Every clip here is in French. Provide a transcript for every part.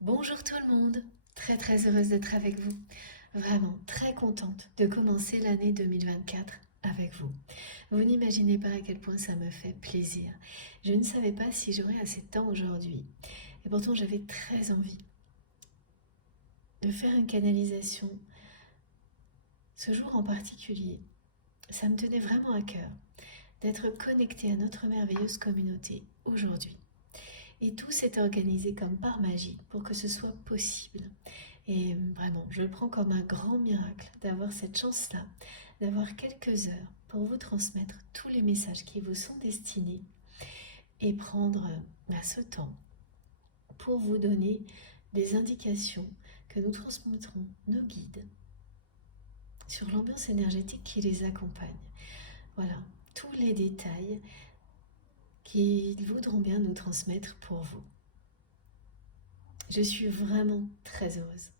Bonjour tout le monde, très heureuse d'être avec vous. Vraiment très contente de commencer l'année 2024 avec vous. Vous n'imaginez pas à quel point ça me fait plaisir. Je ne savais pas si j'aurais assez de temps aujourd'hui et pourtant j'avais très envie de faire une canalisation ce jour en particulier. Ça me tenait vraiment à cœur d'être connectée à notre merveilleuse communauté aujourd'hui. Et tout s'est organisé comme par magie pour que ce soit possible. Et vraiment, je le prends comme un grand miracle d'avoir cette chance-là, d'avoir quelques heures pour vous transmettre tous les messages qui vous sont destinés et prendre ce temps pour vous donner des indications que nous transmettrons nos guides sur l'ambiance énergétique qui les accompagne. Voilà, tous les détails qu'ils voudront bien nous transmettre pour vous. Je suis vraiment très heureuse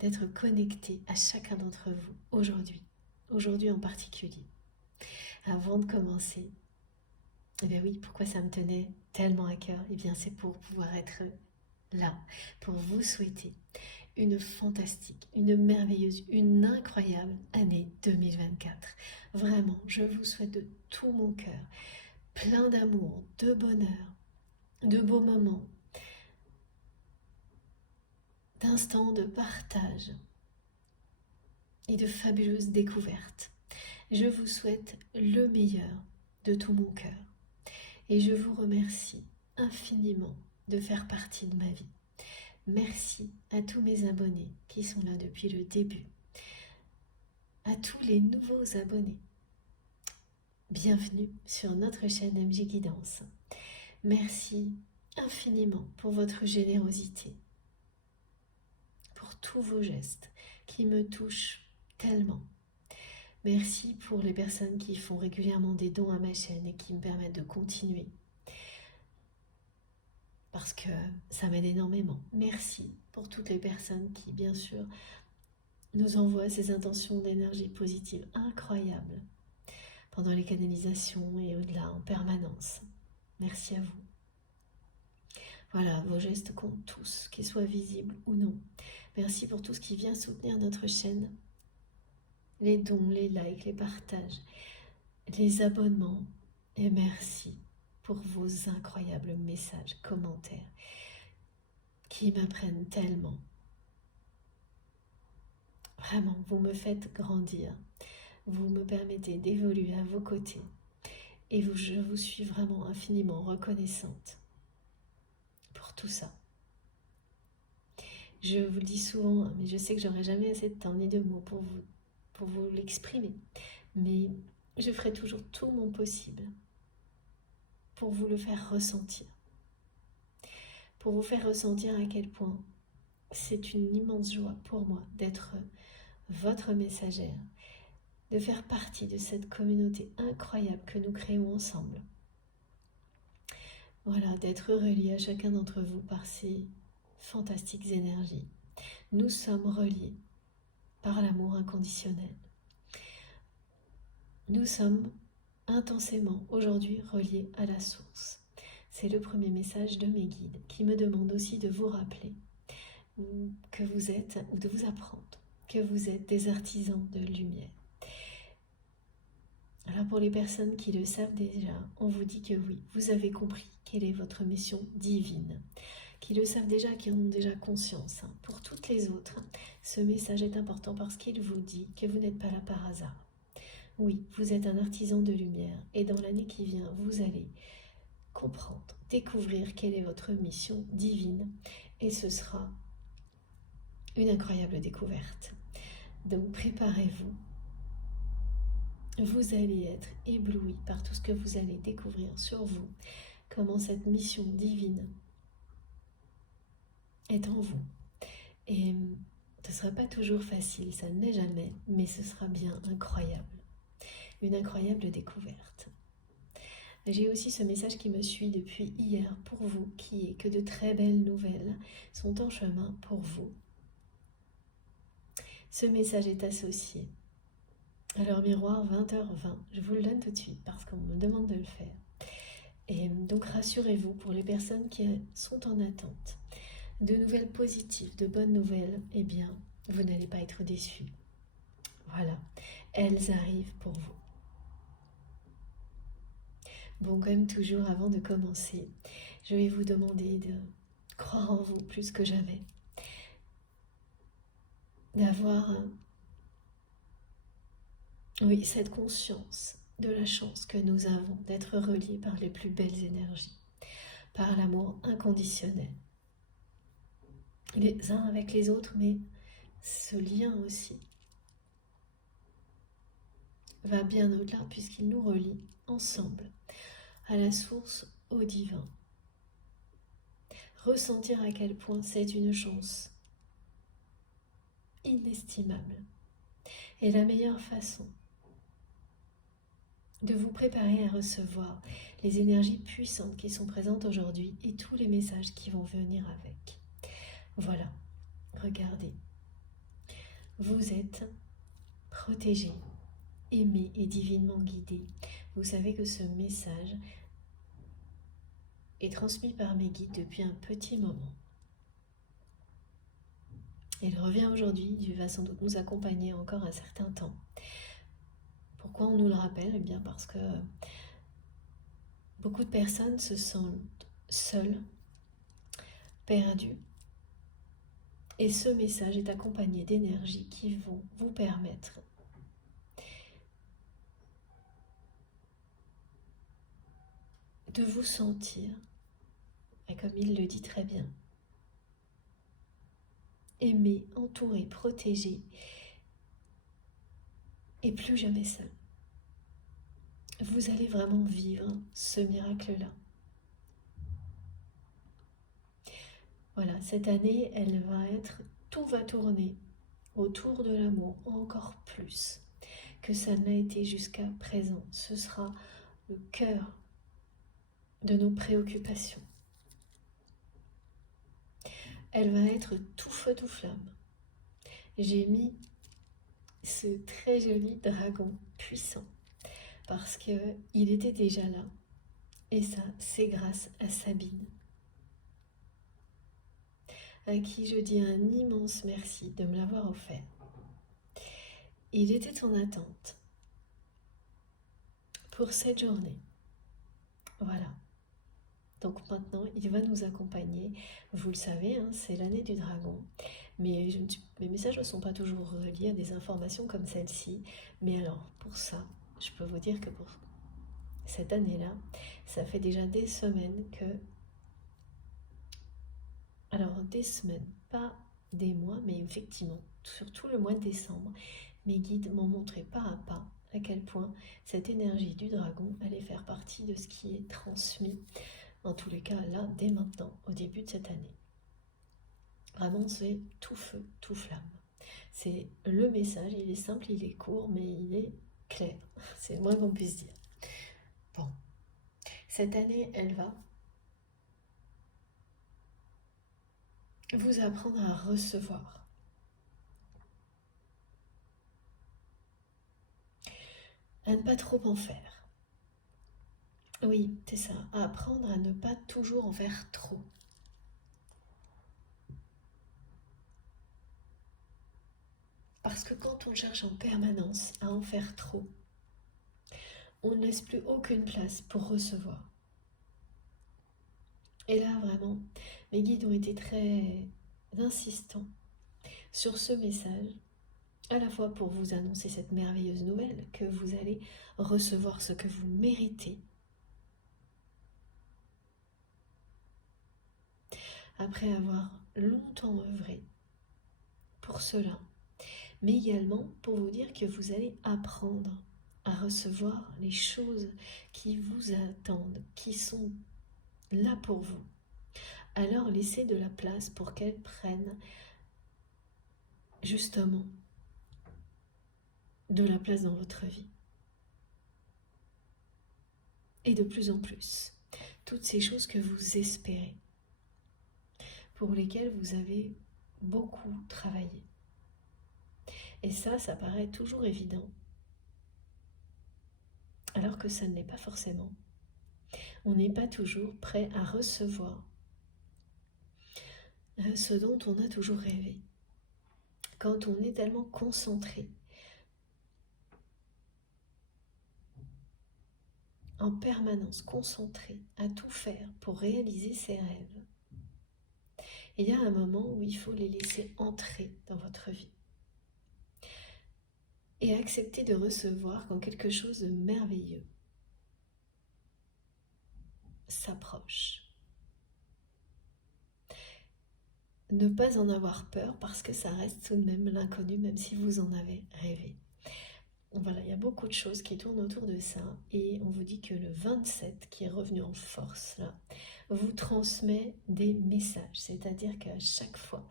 d'être connectée à chacun d'entre vous aujourd'hui en particulier. Avant de commencer, eh bien oui, pourquoi ça me tenait tellement à cœur? Eh bien c'est pour pouvoir être là, pour vous souhaiter une fantastique, une merveilleuse, une incroyable année 2024. Vraiment, je vous souhaite de tout mon cœur, plein d'amour, de bonheur, de beaux moments, d'instants de partage et de fabuleuses découvertes. Je vous souhaite le meilleur de tout mon cœur et je vous remercie infiniment de faire partie de ma vie. Merci à tous mes abonnés qui sont là depuis le début, à tous les nouveaux abonnés. Bienvenue sur notre chaîne MJ Guidance. Merci infiniment pour votre générosité, pour tous vos gestes qui me touchent tellement. Merci pour les personnes qui font régulièrement des dons à ma chaîne et qui me permettent de continuer. Parce que ça m'aide énormément. Merci pour toutes les personnes qui, bien sûr, nous envoient ces intentions d'énergie positive incroyables pendant les canalisations et au-delà en permanence. Merci à vous. Voilà, vos gestes comptent tous, qu'ils soient visibles ou non. Merci pour tout ce qui vient soutenir notre chaîne. Les dons, les likes, les partages, les abonnements. Et merci pour vos incroyables messages, commentaires qui m'apprennent tellement. Vraiment, vous me faites grandir. Vous me permettez d'évoluer à vos côtés. Et je vous suis vraiment infiniment reconnaissante pour tout ça. Je vous le dis souvent, mais je sais que j'aurai jamais assez de temps ni de mots pour vous l'exprimer. Mais je ferai toujours tout mon possible pour vous le faire ressentir. Pour vous faire ressentir à quel point c'est une immense joie pour moi d'être votre messagère, de faire partie de cette communauté incroyable que nous créons ensemble. Voilà, d'être relié à chacun d'entre vous par ces fantastiques énergies. Nous sommes reliés par l'amour inconditionnel. Nous sommes intensément aujourd'hui reliés à la source. C'est le premier message de mes guides qui me demandent aussi de vous rappeler que vous êtes, ou de vous apprendre, que vous êtes des artisans de lumière. Alors pour les personnes qui le savent déjà, on vous dit que oui, vous avez compris quelle est votre mission divine. Qui le savent déjà, qui en ont déjà conscience. Pour toutes les autres, ce message est important parce qu'il vous dit que vous n'êtes pas là par hasard. Oui, vous êtes un artisan de lumière et dans l'année qui vient, vous allez comprendre, découvrir quelle est votre mission divine et ce sera une incroyable découverte. Donc préparez-vous. Vous allez être ébloui par tout ce que vous allez découvrir sur vous, comment cette mission divine est en vous. Et ce ne sera pas toujours facile, ça ne l'est jamais, mais ce sera bien incroyable. Une incroyable découverte. J'ai aussi ce message qui me suit depuis hier pour vous, qui est que de très belles nouvelles sont en chemin pour vous. Ce message est associé à l'heure miroir 20h20. Je vous le donne tout de suite parce qu'on me demande de le faire. Et donc rassurez-vous pour les personnes qui sont en attente. de nouvelles positives, de bonnes nouvelles, eh bien, vous n'allez pas être déçus. Voilà, elles arrivent pour vous. Bon, comme toujours, avant de commencer, je vais vous demander de croire en vous plus que jamais, d'avoir, oui, cette conscience de la chance que nous avons d'être reliés par les plus belles énergies, par l'amour inconditionnel, les uns avec les autres, mais ce lien aussi va bien au-delà puisqu'il nous relie ensemble à la source, au divin. Ressentir à quel point c'est une chance inestimable. Et la meilleure façon de vous préparer à recevoir les énergies puissantes qui sont présentes aujourd'hui et tous les messages qui vont venir avec. Voilà, regardez. Vous êtes protégé, aimé et divinement guidé. Vous savez que ce message est transmis par mes guides depuis un petit moment. Il revient aujourd'hui, il va sans doute nous accompagner encore un certain temps. Pourquoi on nous le rappelle? Eh bien parce que beaucoup de personnes se sentent seules, perdues. Et ce message est accompagné d'énergies qui vont vous permettre de vous sentir, et comme il le dit très bien, aimé, entouré, protégé et plus jamais seul. Vous allez vraiment vivre ce miracle-là. Voilà, cette année, tout va tourner autour de l'amour encore plus que ça n'a été jusqu'à présent. Ce sera le cœur de nos préoccupations. Elle va être tout feu, tout flamme. J'ai mis ce très joli dragon puissant parce qu'il était déjà là. Et ça, c'est grâce à Sabine, à qui je dis un immense merci de me l'avoir offert. Il était en attente pour cette journée. Voilà. Donc maintenant, il va nous accompagner. Vous le savez, hein, c'est l'année du dragon. Mais mes messages ne sont pas toujours reliés à des informations comme celle-ci. Mais alors, pour ça, je peux vous dire que pour cette année-là, ça fait déjà des semaines que... Alors, des semaines, pas des mois, mais effectivement, surtout le mois de décembre, mes guides m'ont montré pas à pas à quel point cette énergie du dragon allait faire partie de ce qui est transmis, en tous les cas là, dès maintenant, au début de cette année. Vraiment, c'est tout feu, tout flamme. C'est le message, il est simple, il est court, mais il est clair. C'est le moins qu'on puisse dire. Bon, cette année, elle va vous apprendre à recevoir. À ne pas trop en faire. Oui, c'est ça. À apprendre à ne pas toujours en faire trop. Parce que quand on cherche en permanence à en faire trop, on ne laisse plus aucune place pour recevoir. Et là, vraiment, mes guides ont été très insistants sur ce message, à la fois pour vous annoncer cette merveilleuse nouvelle que vous allez recevoir ce que vous méritez. Après avoir longtemps œuvré pour cela, mais également pour vous dire que vous allez apprendre à recevoir les choses qui vous attendent, qui sont là pour vous. Alors laissez de la place pour qu'elles prennent justement de la place dans votre vie. Et de plus en plus, toutes ces choses que vous espérez, pour lesquelles vous avez beaucoup travaillé. Et ça paraît toujours évident, alors que ça ne l'est pas forcément. On n'est pas toujours prêt à recevoir ce dont on a toujours rêvé. Quand on est tellement concentré, en permanence concentré à tout faire pour réaliser ses rêves, il y a un moment où il faut les laisser entrer dans votre vie et accepter de recevoir quand quelque chose de merveilleux s'approche. Ne pas en avoir peur parce que ça reste tout de même l'inconnu, même si vous en avez rêvé. Voilà, il y a beaucoup de choses qui tournent autour de ça et on vous dit que le 27 qui est revenu en force là, vous transmet des messages, c'est-à-dire qu'à chaque fois,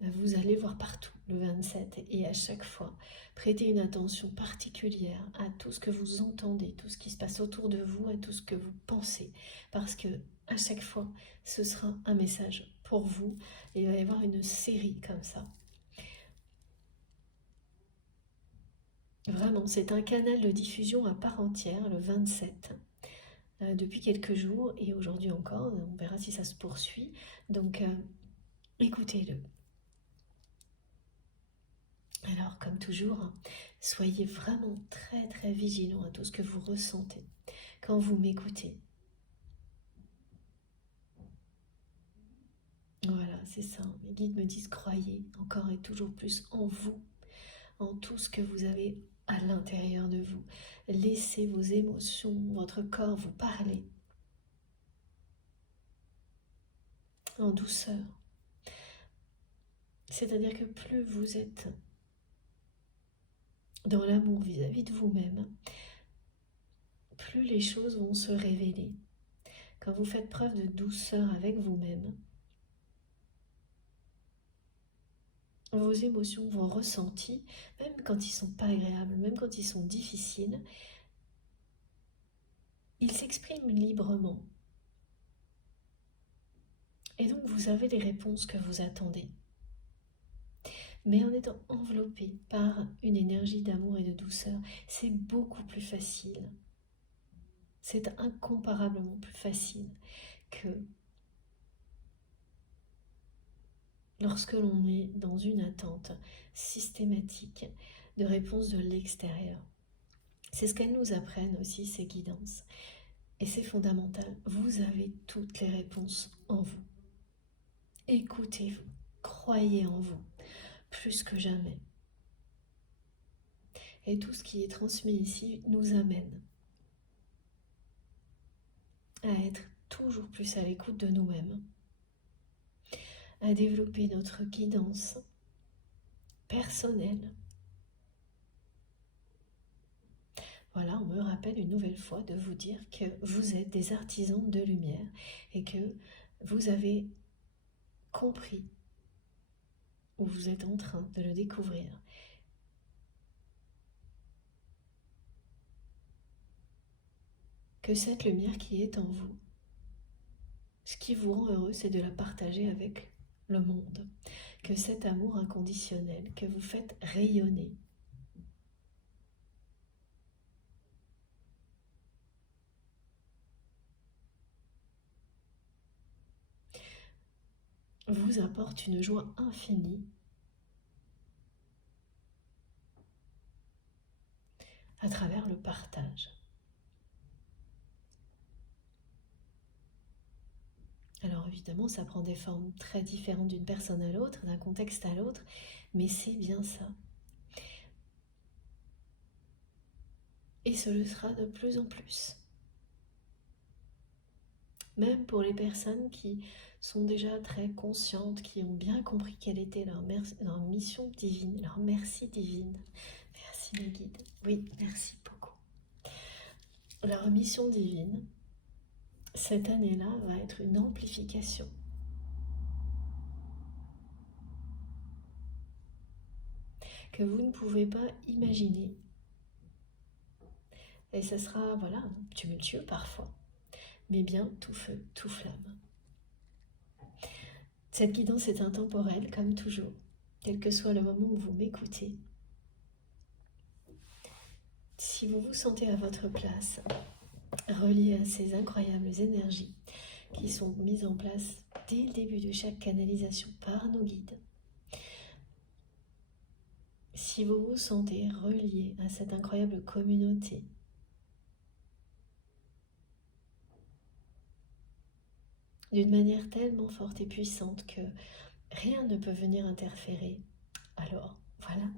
vous allez voir partout le 27 et à chaque fois, prêtez une attention particulière à tout ce que vous entendez, tout ce qui se passe autour de vous, à tout ce que vous pensez, parce que à chaque fois, ce sera un message pour vous et il va y avoir une série comme ça. Vraiment, c'est un canal de diffusion à part entière, le 27, depuis quelques jours et aujourd'hui encore, on verra si ça se poursuit, donc écoutez-le. Alors, comme toujours, soyez vraiment très très vigilants à tout ce que vous ressentez quand vous m'écoutez. Voilà, c'est ça, mes guides me disent croyez encore et toujours plus en vous, en tout ce que vous avez à l'intérieur de vous. Laissez vos émotions, votre corps vous parler en douceur. C'est-à-dire que plus vous êtes dans l'amour vis-à-vis de vous-même, plus les choses vont se révéler. Quand vous faites preuve de douceur avec vous-même, vos émotions, vos ressentis, même quand ils ne sont pas agréables, même quand ils sont difficiles, ils s'expriment librement. Et donc vous avez les réponses que vous attendez. Mais en étant enveloppé par une énergie d'amour et de douceur, c'est beaucoup plus facile. C'est incomparablement plus facile que lorsque l'on est dans une attente systématique de réponses de l'extérieur. C'est ce qu'elles nous apprennent aussi, ces guidances. Et c'est fondamental, vous avez toutes les réponses en vous. Écoutez-vous, croyez en vous, plus que jamais. Et tout ce qui est transmis ici nous amène à être toujours plus à l'écoute de nous-mêmes, à développer notre guidance personnelle. Voilà, on me rappelle une nouvelle fois de vous dire que vous êtes des artisans de lumière et que vous avez compris, ou vous êtes en train de le découvrir, que cette lumière qui est en vous, ce qui vous rend heureux, c'est de la partager avec le monde, que cet amour inconditionnel que vous faites rayonner, vous apporte une joie infinie à travers le partage. Alors évidemment, ça prend des formes très différentes d'une personne à l'autre, d'un contexte à l'autre, mais c'est bien ça. Et ce le sera de plus en plus. Même pour les personnes qui sont déjà très conscientes, qui ont bien compris quelle était leur mission divine, leur merci divine. Merci mes guides. Oui, merci beaucoup. Leur mission divine, cette année-là, va être une amplification. Que vous ne pouvez pas imaginer. Et ce sera, voilà, tumultueux parfois, mais bien tout feu, tout flamme. Cette guidance est intemporelle, comme toujours, quel que soit le moment où vous m'écoutez. Si vous vous sentez à votre place, relié à ces incroyables énergies qui sont mises en place dès le début de chaque canalisation par nos guides. Si vous vous sentez relié à cette incroyable communauté, d'une manière tellement forte et puissante que rien ne peut venir interférer, alors voilà,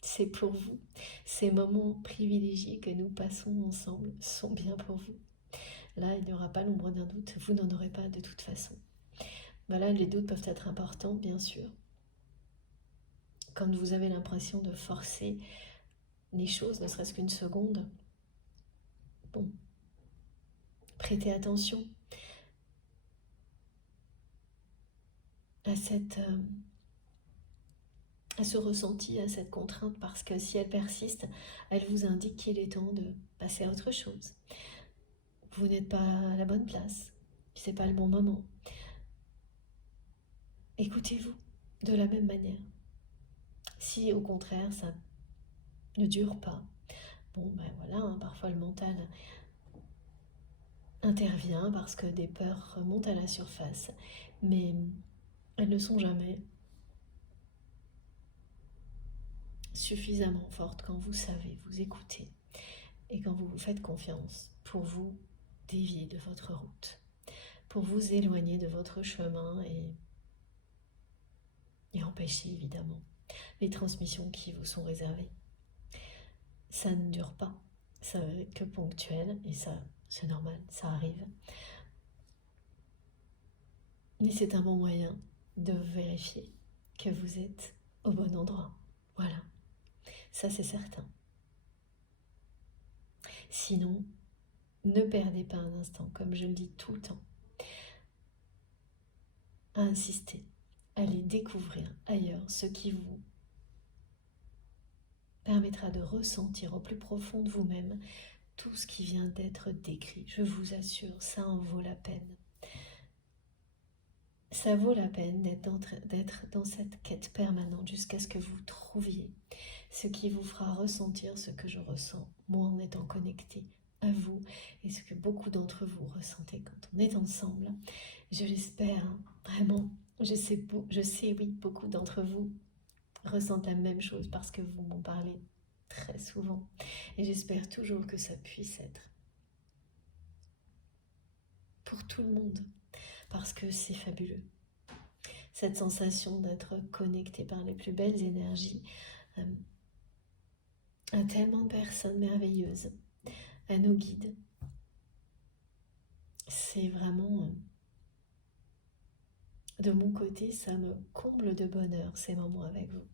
c'est pour vous. Ces moments privilégiés que nous passons ensemble sont bien pour vous. Là, il n'y aura pas l'ombre d'un doute, vous n'en aurez pas de toute façon. Voilà, les doutes peuvent être importants, bien sûr. Quand vous avez l'impression de forcer les choses, ne serait-ce qu'une seconde, bon, prêtez attention à ce ressenti, à cette contrainte, parce que si elle persiste, elle vous indique qu'il est temps de passer à autre chose. Vous n'êtes pas à la bonne place, c'est pas le bon moment. Écoutez-vous de la même manière. Si au contraire ça ne dure pas, bon ben voilà, hein, parfois le mental intervient parce que des peurs remontent à la surface, mais elles ne sont jamais suffisamment fortes quand vous savez, vous écoutez et quand vous vous faites confiance pour vous dévier de votre route, pour vous éloigner de votre chemin et empêcher évidemment les transmissions qui vous sont réservées. Ça ne dure pas, ça va être que ponctuel et ça, c'est normal, ça arrive. Mais c'est un bon moyen de vérifier que vous êtes au bon endroit. Voilà, ça c'est certain. Sinon, ne perdez pas un instant, comme je le dis tout le temps, à insister, allez découvrir ailleurs ce qui vous permettra de ressentir au plus profond de vous-même tout ce qui vient d'être décrit. Je vous assure, ça en vaut la peine. Ça vaut la peine d'être dans cette quête permanente jusqu'à ce que vous trouviez ce qui vous fera ressentir ce que je ressens, moi en étant connectée à vous, et ce que beaucoup d'entre vous ressentez quand on est ensemble. Je l'espère, hein, vraiment. Je sais, oui, beaucoup d'entre vous ressentent la même chose parce que vous m'en parlez très souvent. Et j'espère toujours que ça puisse être pour tout le monde, parce que c'est fabuleux. Cette sensation d'être connecté par les plus belles énergies à tellement de personnes merveilleuses, à nos guides. C'est vraiment, de mon côté, ça me comble de bonheur ces moments avec vous.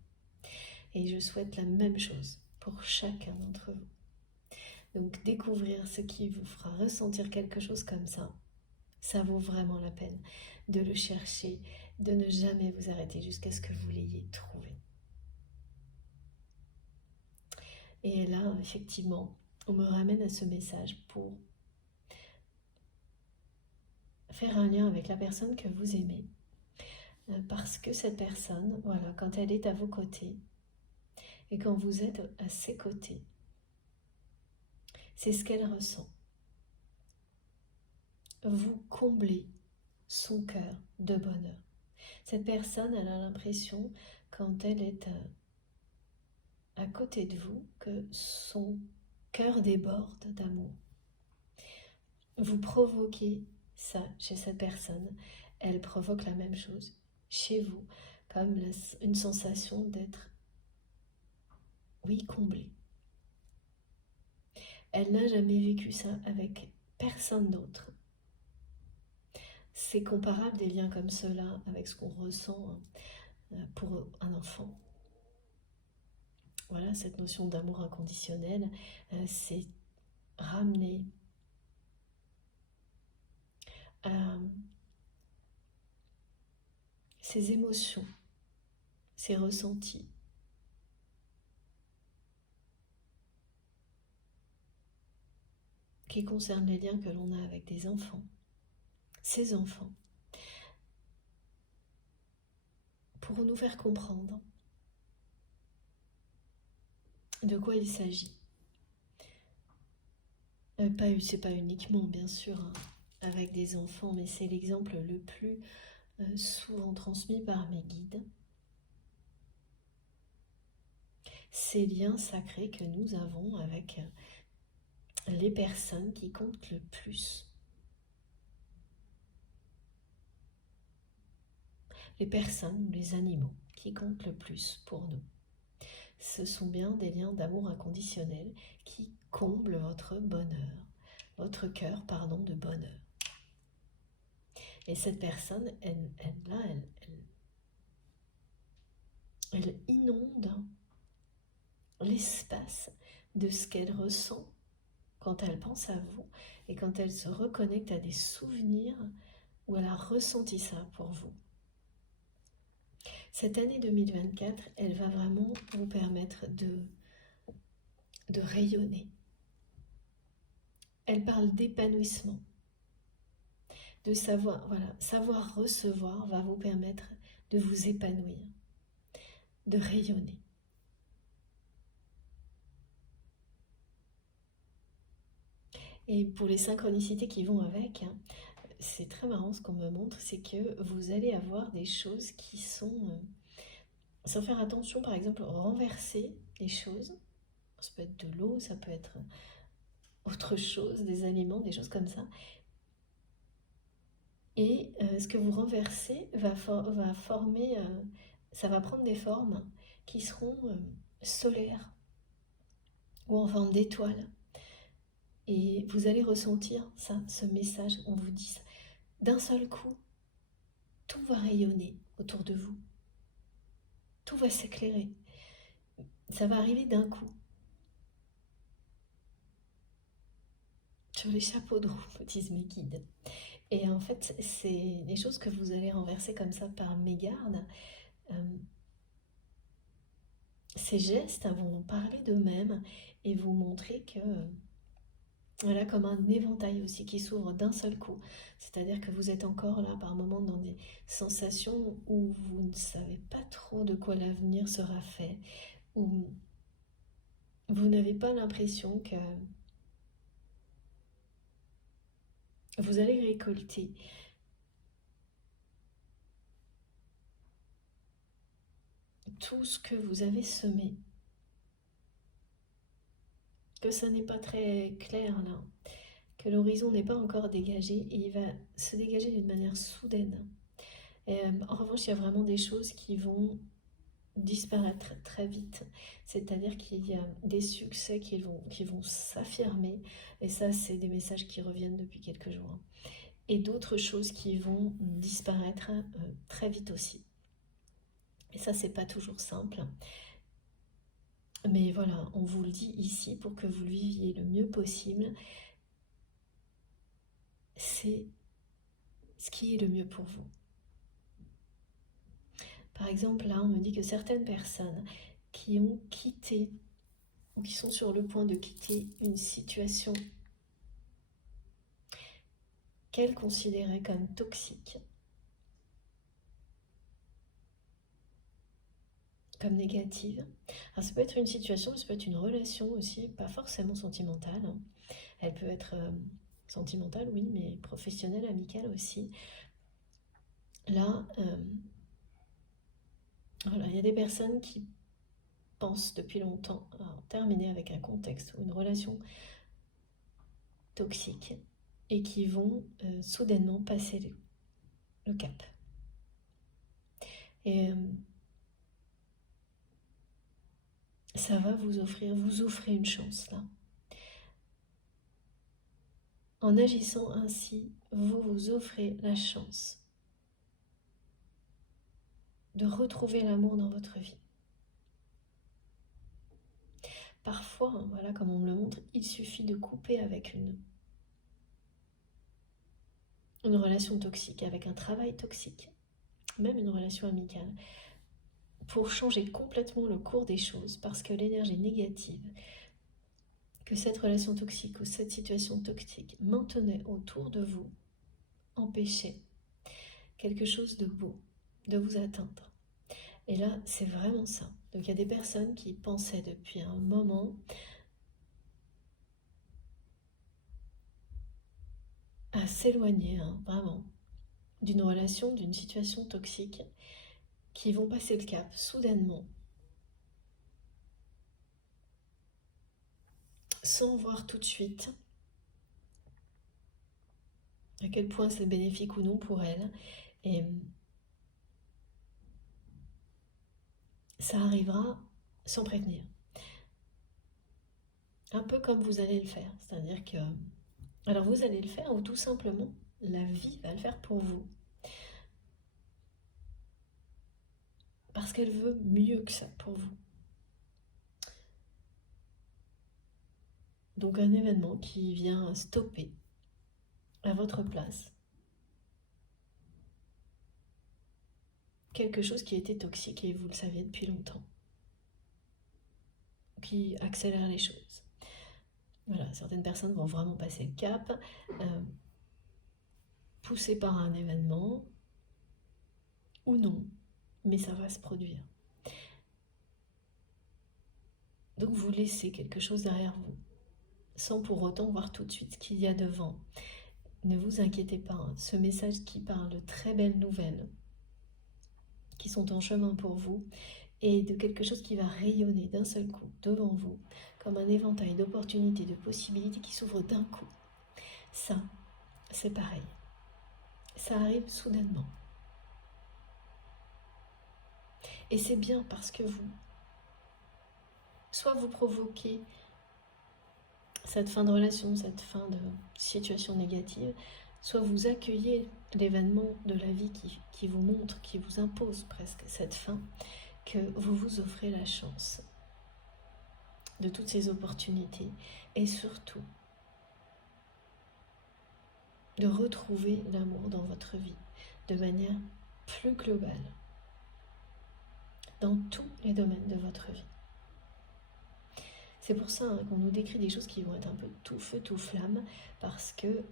Et je souhaite la même chose pour chacun d'entre vous. Donc découvrir ce qui vous fera ressentir quelque chose comme ça vaut vraiment la peine de le chercher, de ne jamais vous arrêter jusqu'à ce que vous l'ayez trouvé. Et là, effectivement, on me ramène à ce message pour faire un lien avec la personne que vous aimez. Parce que cette personne, voilà, quand elle est à vos côtés et quand vous êtes à ses côtés, c'est ce qu'elle ressent. Vous comblez son cœur de bonheur. Cette personne, elle a l'impression, quand elle est à côté de vous, que son cœur déborde d'amour. Vous provoquez ça chez cette personne, elle provoque la même chose chez vous, comme une sensation d'être, oui, comblée. Elle n'a jamais vécu ça avec personne d'autre. C'est comparable des liens comme cela avec ce qu'on ressent pour un enfant. Voilà, cette notion d'amour inconditionnel, c'est ramener ces émotions, ces ressentis, qui concernent les liens que l'on a avec des enfants, ces enfants, pour nous faire comprendre de quoi il s'agit. C'est pas uniquement, bien sûr, hein, avec des enfants, mais c'est l'exemple le plus souvent transmis par mes guides, ces liens sacrés que nous avons avec les personnes qui comptent le plus. Les personnes ou les animaux qui comptent le plus pour nous. Ce sont bien des liens d'amour inconditionnel qui comblent votre bonheur, votre cœur, de bonheur. Et cette personne, elle inonde l'espace de ce qu'elle ressent quand elle pense à vous et quand elle se reconnecte à des souvenirs où elle a ressenti ça pour vous. Cette année 2024, elle va vraiment vous permettre de rayonner. Elle parle d'épanouissement, de savoir, savoir recevoir va vous permettre de vous épanouir, de rayonner. Et pour les synchronicités qui vont avec, c'est très marrant ce qu'on me montre, c'est que vous allez avoir des choses qui sont, sans faire attention, par exemple, renverser des choses. Ça peut être de l'eau, ça peut être autre chose, des aliments, des choses comme ça. Et ce que vous renversez va former, ça va prendre des formes qui seront solaires ou en forme d'étoile. Et vous allez ressentir ça, ce message, on vous dit ça. D'un seul coup, tout va rayonner autour de vous. Tout va s'éclairer. Ça va arriver d'un coup. Sur les chapeaux de roue, me disent mes guides. Et en fait, c'est des choses que vous allez renverser comme ça par mégarde. Ces gestes vont parler d'eux-mêmes et vous montrer que, voilà, comme un éventail aussi qui s'ouvre d'un seul coup. C'est-à-dire que vous êtes encore là par moments dans des sensations où vous ne savez pas trop de quoi l'avenir sera fait, où vous n'avez pas l'impression que vous allez récolter tout ce que vous avez semé. Que ça n'est pas très clair là, que l'horizon n'est pas encore dégagé et il va se dégager d'une manière soudaine. Et, en revanche, il y a vraiment des choses qui vont disparaître très vite, c'est-à-dire qu'il y a des succès qui vont s'affirmer, et ça c'est des messages qui reviennent depuis quelques jours, et d'autres choses qui vont disparaître très vite aussi. Et ça c'est pas toujours simple, mais voilà, on vous le dit ici pour que vous le viviez le mieux possible. C'est ce qui est le mieux pour vous. Par exemple, là, on me dit que certaines personnes qui ont quitté ou qui sont sur le point de quitter une situation qu'elles considéraient comme toxique, comme négative. Alors, ça peut être une situation, ça peut être une relation aussi, pas forcément sentimentale. Elle peut être sentimentale, oui, mais professionnelle, amicale aussi. Là, voilà, il y a des personnes qui pensent depuis longtemps à terminer avec un contexte ou une relation toxique et qui vont soudainement passer le cap. Et ça va vous offrez une chance là. En agissant ainsi, vous vous offrez la chance de retrouver l'amour dans votre vie. Parfois, voilà, comme on me le montre, il suffit de couper avec une relation toxique, avec un travail toxique, même une relation amicale, pour changer complètement le cours des choses, parce que l'énergie négative que cette relation toxique ou cette situation toxique maintenait autour de vous empêchait quelque chose de beau de vous atteindre. Et là, c'est vraiment ça. Donc il y a des personnes qui pensaient depuis un moment à s'éloigner, vraiment, d'une relation, d'une situation toxique, qui vont passer le cap soudainement, sans voir tout de suite à quel point c'est bénéfique ou non pour elle. Et ça arrivera sans prévenir. Un peu comme vous allez le faire. C'est-à-dire que... Alors vous allez le faire ou tout simplement, la vie va le faire pour vous. Parce qu'elle veut mieux que ça pour vous. Donc un événement qui vient stopper à votre place quelque chose qui était toxique et vous le saviez depuis longtemps, qui accélère les choses. Voilà, certaines personnes vont vraiment passer le cap, poussées par un événement ou non, mais ça va se produire. Donc vous laissez quelque chose derrière vous, sans pour autant voir tout de suite ce qu'il y a devant. Ne vous inquiétez pas, hein. Ce message qui parle de très belles nouvelles qui sont en chemin pour vous et de quelque chose qui va rayonner d'un seul coup devant vous comme un éventail d'opportunités, de possibilités qui s'ouvrent d'un coup. Ça, c'est pareil. Ça arrive soudainement. Et c'est bien parce que vous, soit vous provoquez cette fin de relation, cette fin de situation négative, soit vous accueillez l'événement de la vie qui vous montre, qui vous impose presque cette fin, que vous vous offrez la chance de toutes ces opportunités et surtout de retrouver l'amour dans votre vie de manière plus globale, dans tous les domaines de votre vie. C'est pour ça qu'on nous décrit des choses qui vont être un peu tout feu, tout flamme, parce que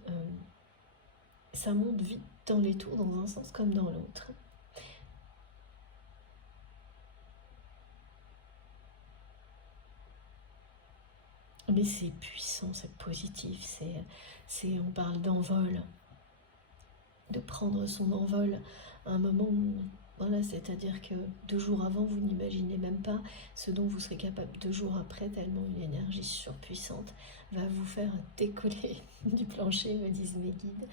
ça monte vite dans les tours, dans un sens comme dans l'autre. Mais c'est puissant, c'est positif, on parle d'envol, de prendre son envol à un moment où, voilà, c'est-à-dire que 2 jours avant, vous n'imaginez même pas ce dont vous serez capable 2 jours après, tellement une énergie surpuissante va vous faire décoller du plancher, me disent mes guides.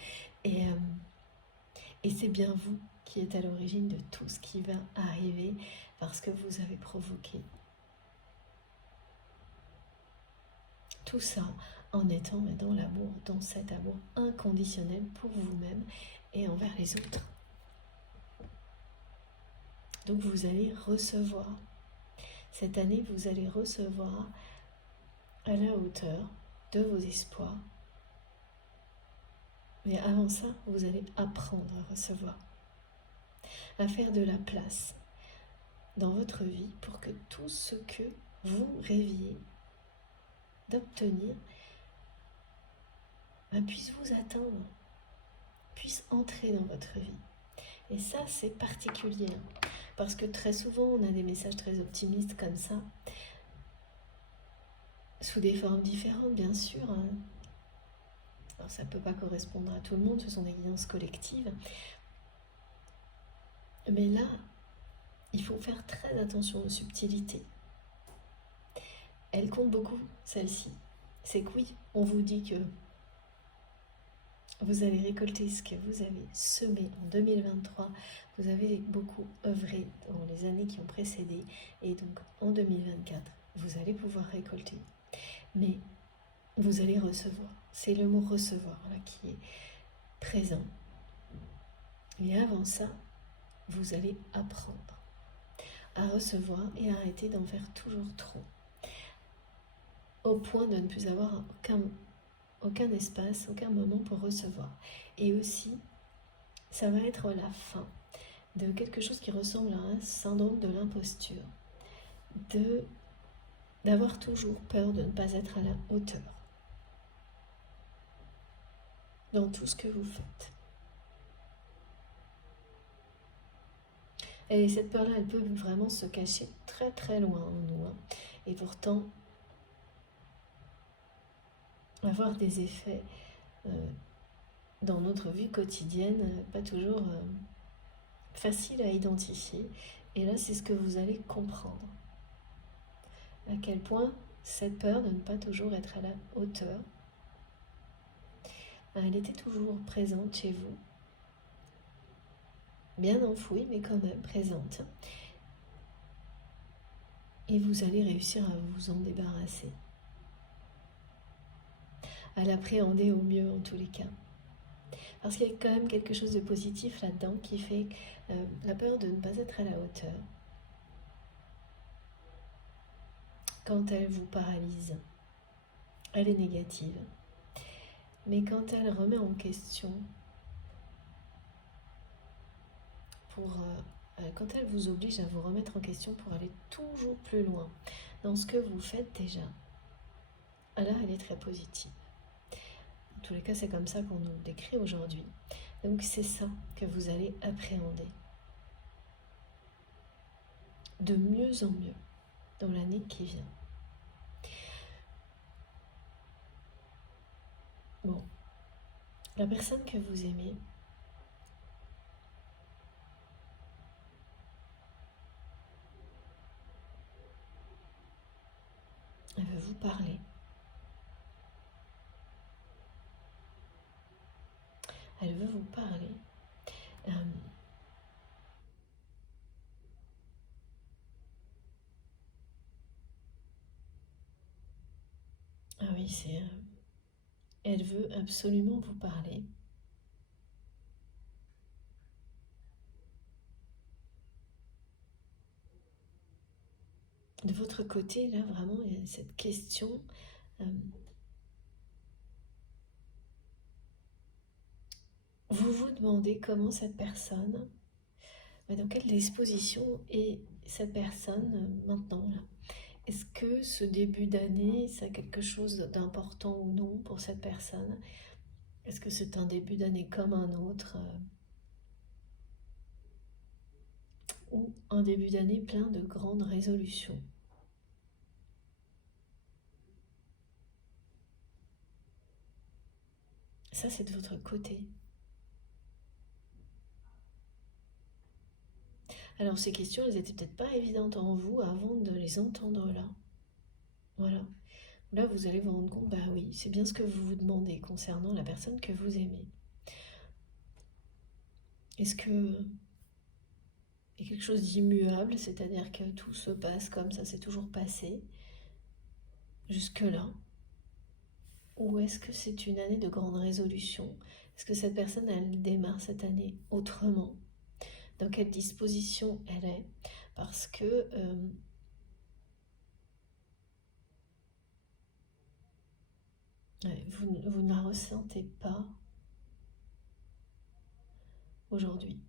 Et c'est bien vous qui êtes à l'origine de tout ce qui va arriver parce que vous avez provoqué tout ça en étant dans l'amour, dans cet amour inconditionnel pour vous-même et envers les autres. Donc vous allez recevoir, cette année vous allez recevoir à la hauteur de vos espoirs. Mais avant ça, vous allez apprendre à recevoir, à faire de la place dans votre vie pour que tout ce que vous rêviez d'obtenir puisse vous atteindre, puisse entrer dans votre vie. Et ça, c'est particulier, parce que très souvent, on a des messages très optimistes comme ça, sous des formes différentes, bien sûr. Alors, ça ne peut pas correspondre à tout le monde, ce sont des guidances collectives. Mais là, il faut faire très attention aux subtilités. Elles comptent beaucoup, celles-ci. C'est que oui, on vous dit que vous allez récolter ce que vous avez semé en 2023. Vous avez beaucoup œuvré dans les années qui ont précédé. Et donc, en 2024, vous allez pouvoir récolter. Mais vous allez recevoir. C'est le mot recevoir là qui est présent. Et avant ça, vous allez apprendre à recevoir et arrêter d'en faire toujours trop. Au point de ne plus avoir aucun espace, aucun moment pour recevoir. Et aussi, ça va être la fin de quelque chose qui ressemble à un syndrome de l'imposture, d'avoir toujours peur de ne pas être à la hauteur dans tout ce que vous faites. Et cette peur-là, elle peut vraiment se cacher très très loin en nous, et pourtant avoir des effets dans notre vie quotidienne, pas toujours facile à identifier. Et là, c'est ce que vous allez comprendre. À quel point cette peur de ne pas toujours être à la hauteur, elle était toujours présente chez vous, bien enfouie, mais quand même présente. Et vous allez réussir à vous en débarrasser, à l'appréhender au mieux en tous les cas. Parce qu'il y a quand même quelque chose de positif là-dedans qui fait la peur de ne pas être à la hauteur. Quand elle vous paralyse, elle est négative. Mais quand elle remet en question, quand elle vous oblige à vous remettre en question pour aller toujours plus loin dans ce que vous faites déjà, alors elle est très positive. En tous les cas, c'est comme ça qu'on nous le décrit aujourd'hui. Donc c'est ça que vous allez appréhender de mieux en mieux dans l'année qui vient. Bon, la personne que vous aimez, elle veut vous parler. Elle veut vous parler. Ah oui, c'est... elle veut absolument vous parler. De votre côté, là, vraiment, il y a cette question... vous vous demandez comment cette personne, dans quelle disposition est cette personne maintenant là. Est-ce que ce début d'année, ça a quelque chose d'important ou non pour cette personne? Est-ce que c'est un début d'année comme un autre ou un début d'année plein de grandes résolutions? Ça, c'est de votre côté. Alors ces questions, elles étaient peut-être pas évidentes en vous avant de les entendre là. Voilà. Là, vous allez vous rendre compte, bah oui, c'est bien ce que vous vous demandez concernant la personne que vous aimez. Est-ce que il y a quelque chose d'immuable, c'est-à-dire que tout se passe comme ça s'est toujours passé jusque-là? Ou est-ce que c'est une année de grande résolution? Est-ce que cette personne, elle démarre cette année autrement? Dans quelle disposition elle est? Parce que vous ne la ressentez pas aujourd'hui.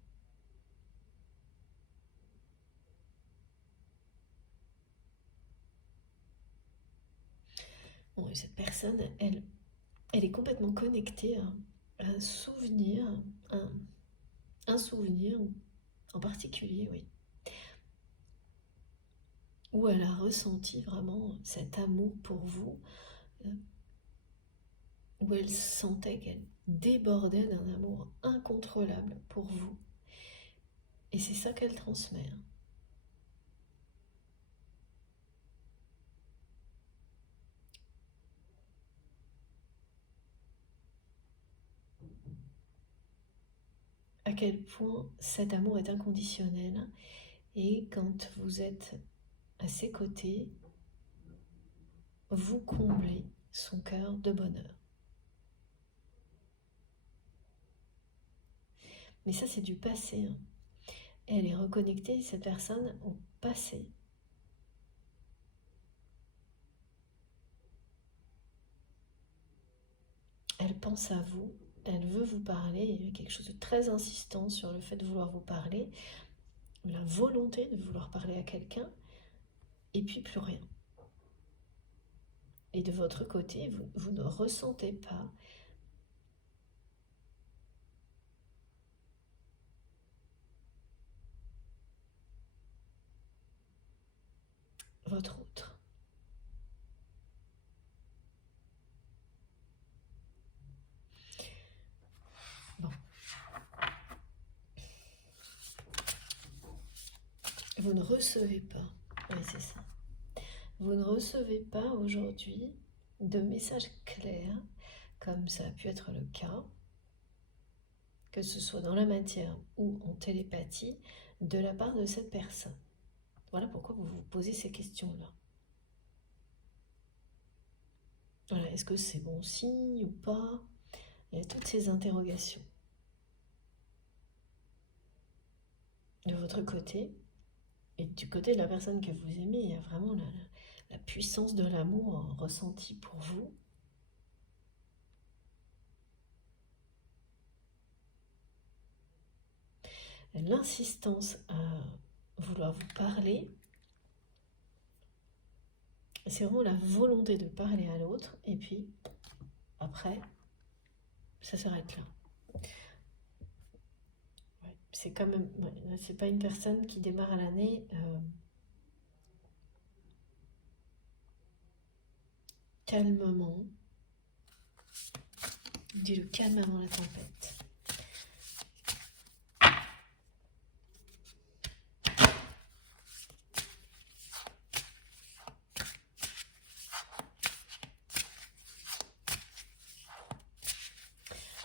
Bon, et cette personne, elle est complètement connectée à un souvenir, un souvenir en particulier, oui, où elle a ressenti vraiment cet amour pour vous, où elle sentait qu'elle débordait d'un amour incontrôlable pour vous. Et c'est ça qu'elle transmet. À quel point cet amour est inconditionnel, et quand vous êtes à ses côtés, vous comblez son cœur de bonheur. Mais ça, c'est du passé. Elle est reconnectée, cette personne, au passé. Elle pense à vous, elle veut vous parler, il y a quelque chose de très insistant sur le fait de vouloir vous parler, la volonté de vouloir parler à quelqu'un, et puis plus rien. Et de votre côté, vous ne ressentez pas votre autre. vous ne recevez pas, oui c'est ça, vous ne recevez pas aujourd'hui de messages clairs, comme ça a pu être le cas, que ce soit dans la matière ou en télépathie, de la part de cette personne. Voilà pourquoi vous vous posez ces questions-là. Voilà, est-ce que c'est bon signe ou pas? Il y a toutes ces interrogations. De votre côté, et du côté de la personne que vous aimez, il y a vraiment la puissance de l'amour ressentie pour vous. L'insistance à vouloir vous parler, c'est vraiment la volonté de parler à l'autre, et puis après, ça s'arrête là. Ouais, c'est quand même, ouais, c'est pas une personne qui démarre à l'année calmement, dis-le calmement la tempête.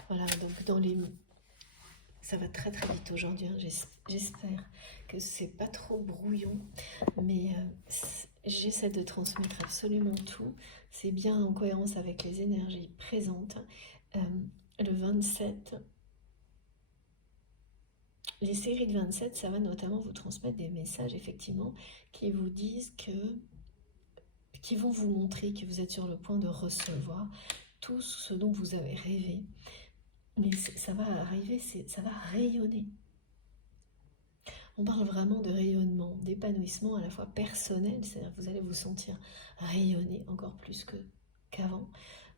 Voilà, donc dans les... Ça va très très vite aujourd'hui, hein. J'espère que c'est pas trop brouillon, mais j'essaie de transmettre absolument tout. C'est bien en cohérence avec les énergies présentes. Le 27, les séries de 27, ça va notamment vous transmettre des messages effectivement qui vous disent qui vont vous montrer que vous êtes sur le point de recevoir tout ce dont vous avez rêvé. Mais ça va arriver, ça va rayonner. On parle vraiment de rayonnement, d'épanouissement à la fois personnel, c'est-à-dire que vous allez vous sentir rayonner encore plus qu'avant.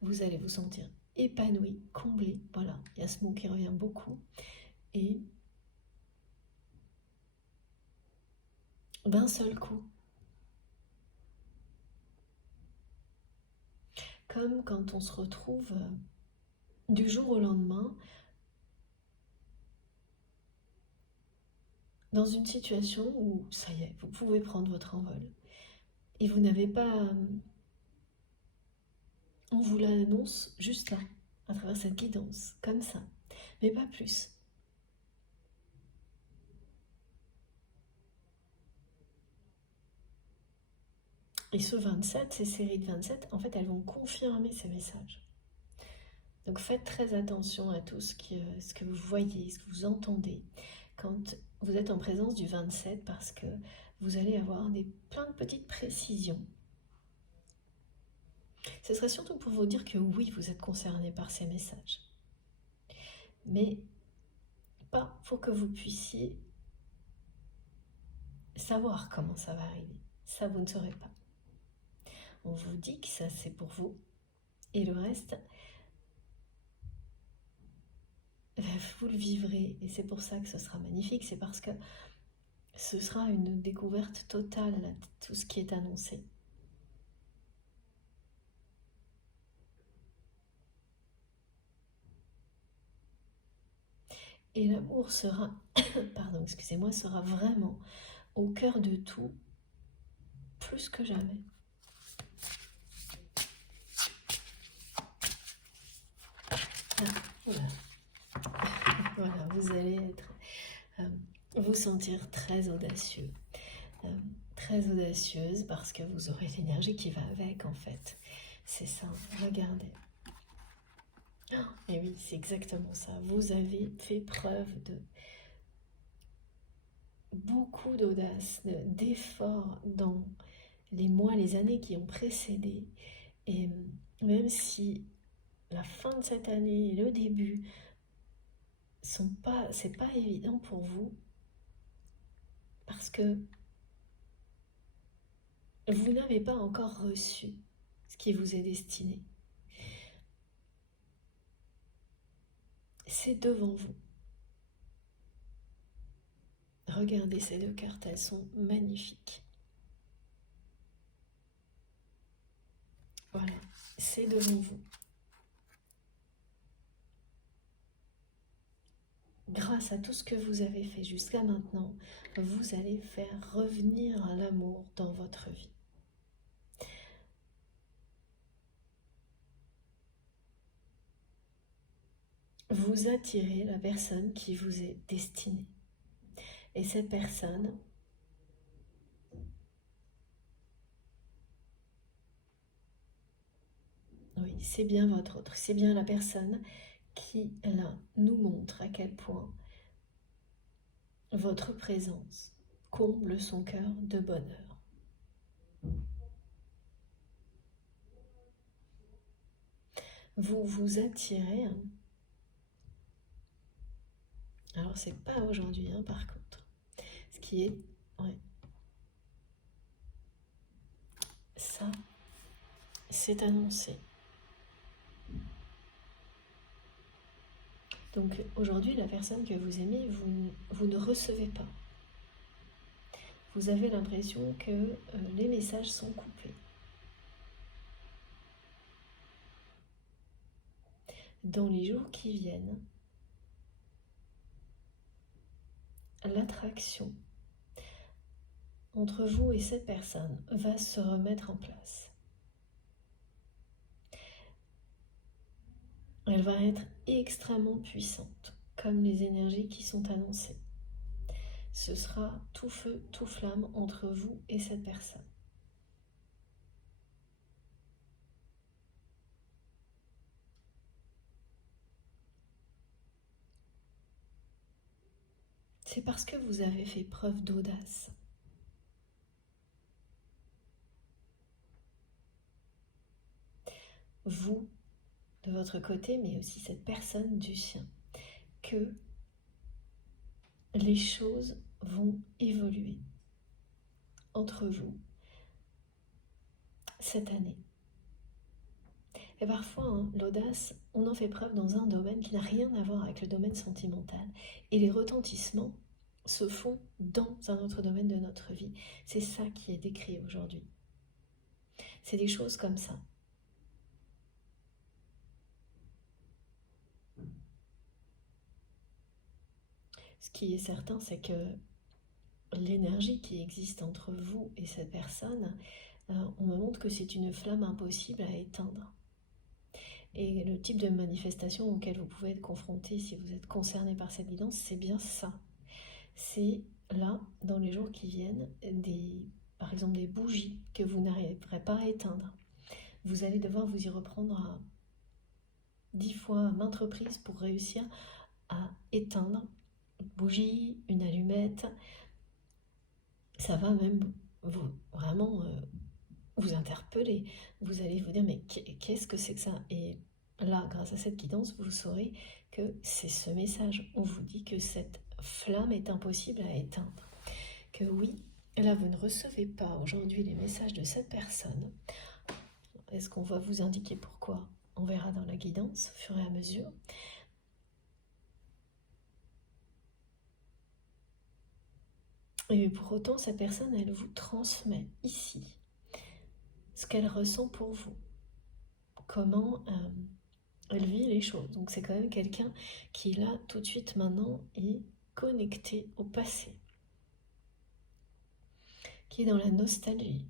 Vous allez vous sentir épanoui, comblé, voilà, il y a ce mot qui revient beaucoup. Et d'un seul coup, comme quand on se retrouve du jour au lendemain dans une situation où, ça y est, vous pouvez prendre votre envol. Et vous n'avez pas... on vous l'annonce juste là, à travers cette guidance, comme ça, mais pas plus. Et ce 27, ces séries de 27, en fait, elles vont confirmer ces messages. Donc faites très attention à tout ce que vous voyez, ce que vous entendez quand vous êtes en présence du 27, parce que vous allez avoir plein de petites précisions. Ce serait surtout pour vous dire que oui, vous êtes concerné par ces messages. Mais pas pour que vous puissiez savoir comment ça va arriver. Ça, vous ne saurez pas. On vous dit que ça, c'est pour vous. Et le reste, vous le vivrez. Et c'est pour ça que ce sera magnifique. C'est parce que ce sera une découverte totale, tout ce qui est annoncé. Et l'amour sera, pardon, excusez-moi, sera vraiment au cœur de tout, plus que jamais. Voilà. Voilà, vous allez être, vous sentir très audacieux, très audacieuse, parce que vous aurez l'énergie qui va avec, en fait. C'est ça, regardez. Et oui, c'est exactement ça. Vous avez fait preuve de beaucoup d'audace, d'effort dans les mois, les années qui ont précédé. Et même si la fin de cette année et le début c'est pas évident pour vous, parce que vous n'avez pas encore reçu ce qui vous est destiné. C'est devant vous. Regardez ces deux cartes, elles sont magnifiques. Voilà, c'est devant vous. grâce à tout ce que vous avez fait jusqu'à maintenant, vous allez faire revenir l'amour dans votre vie. Vous attirez la personne qui vous est destinée. Et cette personne, oui, c'est bien votre autre, c'est bien la personne qui, là, nous montre à quel point votre présence comble son cœur de bonheur. Vous vous attirez, hein. Alors c'est pas aujourd'hui, hein, par contre. Ce qui est, ouais, ça, c'est annoncé. Donc aujourd'hui, la personne que vous aimez, vous ne recevez pas. Vous avez l'impression que les messages sont coupés. Dans les jours qui viennent, l'attraction entre vous et cette personne va se remettre en place. Elle va être extrêmement puissante, comme les énergies qui sont annoncées. Ce sera tout feu, tout flamme entre vous et cette personne. C'est parce que vous avez fait preuve d'audace. Vous, de votre côté, mais aussi cette personne du sien, que les choses vont évoluer entre vous cette année. Et parfois, hein, l'audace, on en fait preuve dans un domaine qui n'a rien à voir avec le domaine sentimental. Et les retentissements se font dans un autre domaine de notre vie. C'est ça qui est décrit aujourd'hui. C'est des choses comme ça. Ce qui est certain, c'est que l'énergie qui existe entre vous et cette personne, on me montre que c'est une flamme impossible à éteindre. Et le type de manifestation auquel vous pouvez être confronté si vous êtes concerné par cette guidance, c'est bien ça. C'est là, dans les jours qui viennent, par exemple des bougies que vous n'arriverez pas à éteindre. Vous allez devoir vous y reprendre à 10 fois à maintes reprises pour réussir à éteindre une bougie, une allumette. Ça va même vraiment vous interpeller. Vous allez vous dire, mais qu'est-ce que c'est que ça? Et là, grâce à cette guidance, vous saurez que c'est ce message. On vous dit que cette flamme est impossible à éteindre. Que oui, là, vous ne recevez pas aujourd'hui les messages de cette personne. Est-ce qu'on va vous indiquer pourquoi? On verra dans la guidance, au fur et à mesure. Et pour autant, cette personne, elle vous transmet ici ce qu'elle ressent pour vous. Comment elle vit les choses. Donc c'est quand même quelqu'un qui, là, tout de suite, maintenant, est connecté au passé. Qui est dans la nostalgie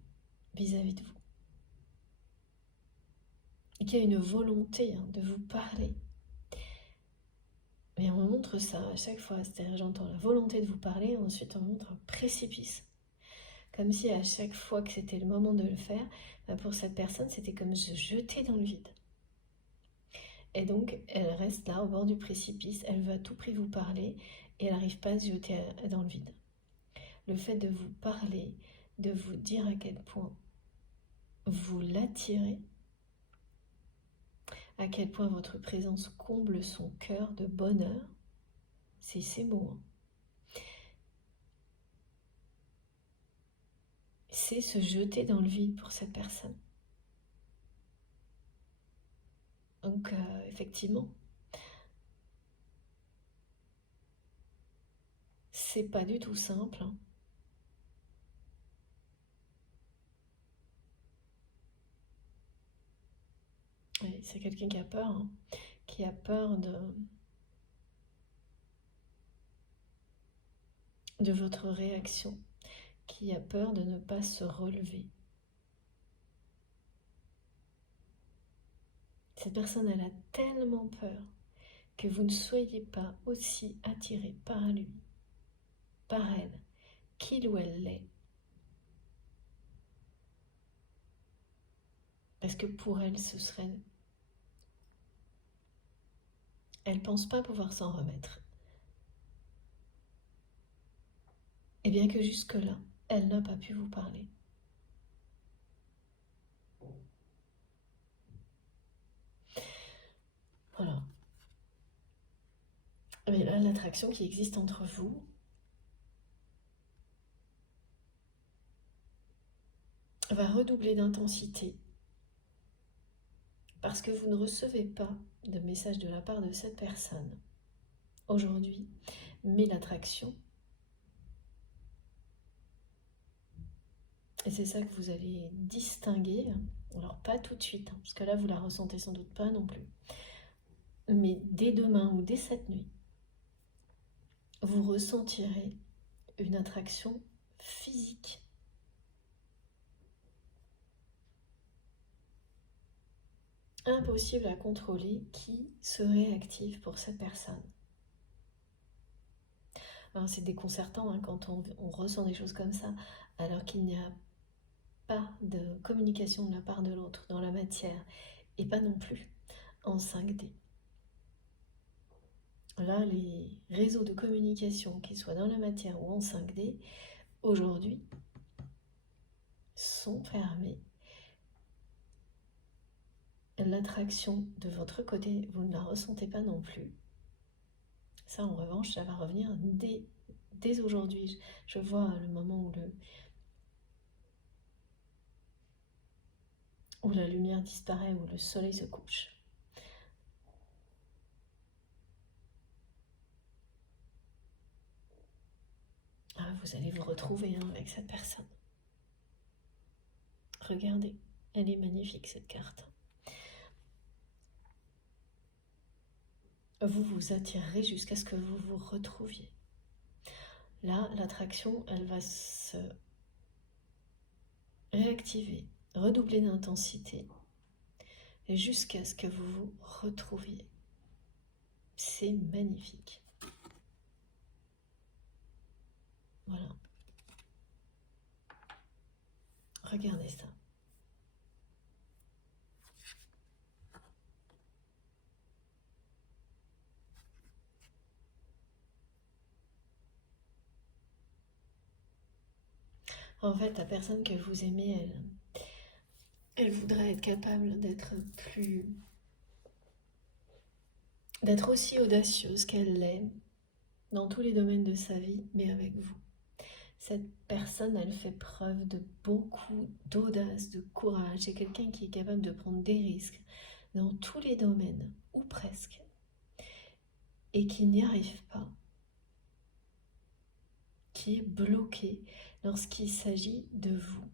vis-à-vis de vous. Et qui a une volonté de vous parler. Mais on montre ça à chaque fois, c'est-à-dire j'entends la volonté de vous parler, ensuite on montre un précipice. Comme si à chaque fois que c'était le moment de le faire, pour cette personne, c'était comme se jeter dans le vide. Et donc, elle reste là, au bord du précipice, elle veut à tout prix vous parler, et elle n'arrive pas à se jeter dans le vide. Le fait de vous parler, de vous dire à quel point vous l'attirez, à quel point votre présence comble son cœur de bonheur, c'est ces mots. C'est se jeter dans le vide pour cette personne. Donc, effectivement, c'est pas du tout simple. Oui, c'est quelqu'un qui a peur de de votre réaction, qui a peur de ne pas se relever. Cette personne, elle a tellement peur que vous ne soyez pas aussi attiré par lui, par elle, qu'il ou elle l'est. Parce que pour elle, ce serait... Elle ne pense pas pouvoir s'en remettre. Et bien que jusque-là, elle n'a pas pu vous parler. Voilà. Mais là, l'attraction qui existe entre vous, va redoubler d'intensité parce que vous ne recevez pas de message de la part de cette personne aujourd'hui, mais l'attraction, et c'est ça que vous allez distinguer, alors pas tout de suite, parce que là vous la ressentez sans doute pas non plus, mais dès demain ou dès cette nuit, vous ressentirez une attraction physique. Impossible à contrôler qui serait active pour cette personne. Alors c'est déconcertant quand on ressent des choses comme ça, alors qu'il n'y a pas de communication de la part de l'autre dans la matière, et pas non plus en 5D. Là, les réseaux de communication, qu'ils soient dans la matière ou en 5D, aujourd'hui, sont fermés. L'attraction de votre côté, vous ne la ressentez pas non plus. Ça, en revanche, ça va revenir dès aujourd'hui. Je vois le moment où la lumière disparaît, où le soleil se couche. Ah, vous allez vous retrouver avec cette personne. Regardez, elle est magnifique cette carte. Vous vous attirerez jusqu'à ce que vous vous retrouviez. Là, l'attraction, elle va se réactiver, redoubler d'intensité, jusqu'à ce que vous vous retrouviez. C'est magnifique. Voilà. Regardez ça. En fait, la personne que vous aimez, elle voudrait être capable d'être aussi audacieuse qu'elle l'est dans tous les domaines de sa vie, mais avec vous. Cette personne, elle fait preuve de beaucoup d'audace, de courage. C'est quelqu'un qui est capable de prendre des risques dans tous les domaines, ou presque, et qui n'y arrive pas, qui est bloqué lorsqu'il s'agit de vous.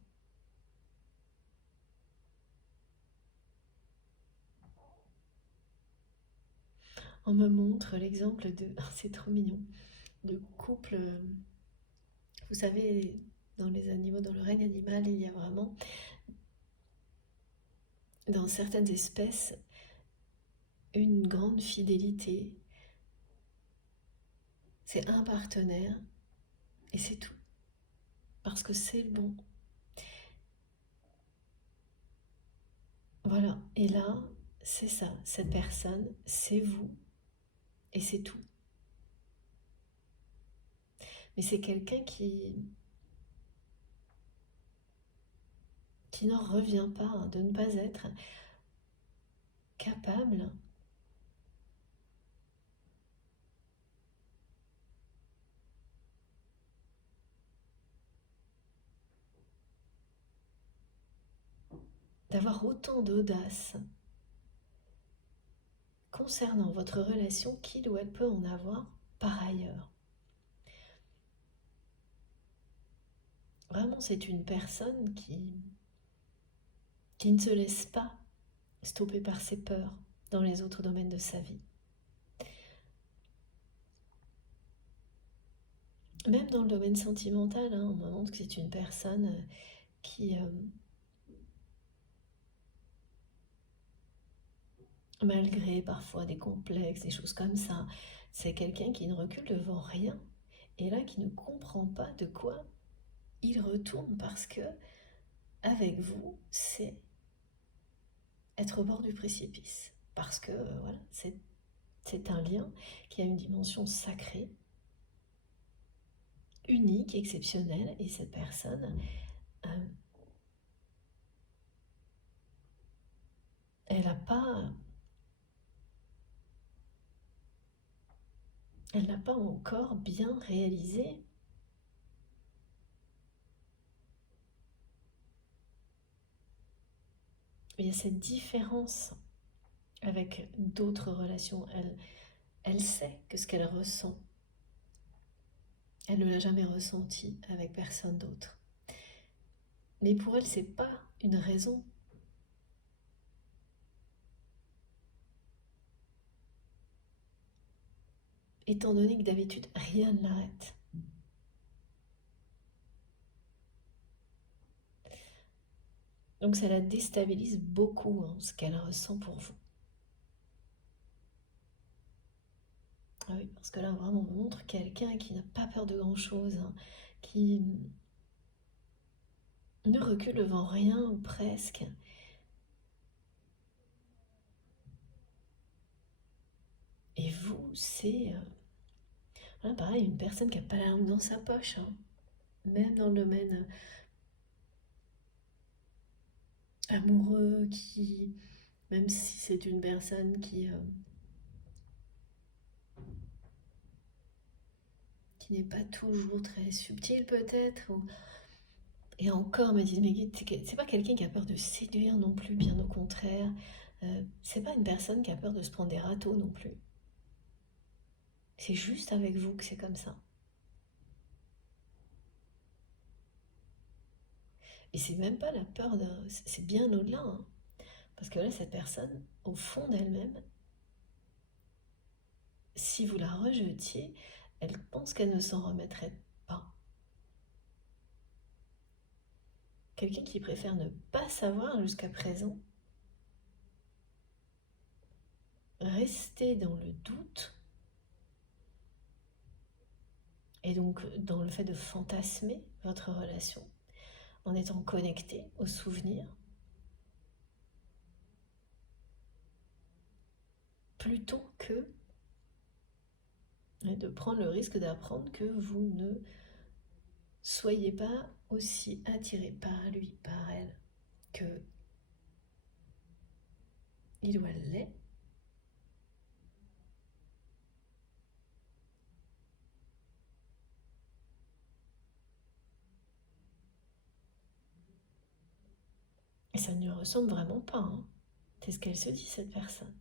On me montre l'exemple de, c'est trop mignon, de couple, vous savez, dans les animaux, dans le règne animal, il y a vraiment, dans certaines espèces, une grande fidélité. C'est un partenaire et c'est tout. Parce que c'est le bon. Voilà. Et là, c'est ça. Cette personne, c'est vous. Et c'est tout. Mais c'est quelqu'un qui n'en revient pas de ne pas être capable d'avoir autant d'audace concernant votre relation qu'il ou elle peut en avoir par ailleurs. Vraiment, c'est une personne qui ne se laisse pas stopper par ses peurs dans les autres domaines de sa vie. Même dans le domaine sentimental, hein, on me montre que c'est une personne qui, malgré parfois des complexes, des choses comme ça, c'est quelqu'un qui ne recule devant rien et là qui ne comprend pas de quoi il retourne parce que avec vous, c'est être au bord du précipice. Parce que voilà, c'est un lien qui a une dimension sacrée, unique, exceptionnelle, et cette personne, euh, elle n'a pas, elle n'a pas encore bien réalisé. Il y a cette différence avec d'autres relations. Elle sait que ce qu'elle ressent, elle ne l'a jamais ressenti avec personne d'autre. Mais pour elle, c'est pas une raison. Étant donné que d'habitude, rien ne l'arrête. Donc ça la déstabilise beaucoup, hein, ce qu'elle ressent pour vous. Ah oui, parce que là, vraiment, on montre quelqu'un qui n'a pas peur de grand-chose, hein, qui ne recule devant rien ou presque. Et vous, c'est voilà, pareil, une personne qui n'a pas la langue dans sa poche, hein. Même dans le domaine amoureux, qui, même si c'est une personne qui n'est pas toujours très subtile peut-être, et encore me disent, mais c'est pas quelqu'un qui a peur de séduire non plus, bien au contraire. C'est pas une personne qui a peur de se prendre des râteaux non plus. C'est juste avec vous que c'est comme ça. Et c'est même pas la peur de... C'est bien au-delà, hein. Parce que là, cette personne, au fond d'elle-même, si vous la rejetiez, elle pense qu'elle ne s'en remettrait pas. Quelqu'un qui préfère ne pas savoir jusqu'à présent, rester dans le doute, et donc dans le fait de fantasmer votre relation, en étant connecté aux souvenirs, plutôt que de prendre le risque d'apprendre que vous ne soyez pas aussi attiré par lui, par elle, que il ou elle l'est. Et ça ne lui ressemble vraiment pas, hein. C'est ce qu'elle se dit, cette personne.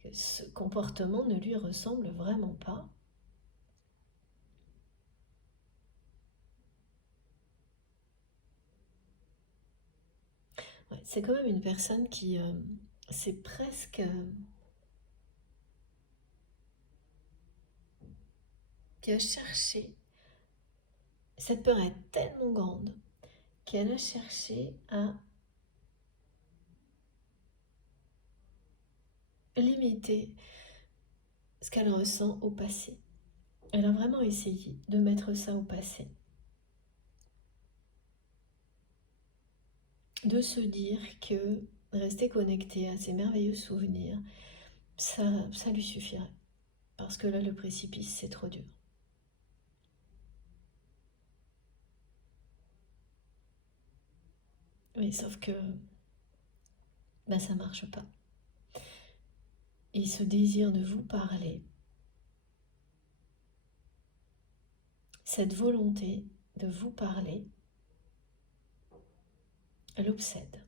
Que ce comportement ne lui ressemble vraiment pas. Ouais, c'est quand même une personne qui... c'est presque... qui a cherché... Cette peur est tellement grande qu'elle a cherché à limiter ce qu'elle ressent au passé. Elle a vraiment essayé de mettre ça au passé. De se dire que rester connecté à ces merveilleux souvenirs, ça lui suffirait. Parce que là, le précipice, c'est trop dur. Mais sauf que ça marche pas. Et ce désir de vous parler, cette volonté de vous parler, elle l'obsède.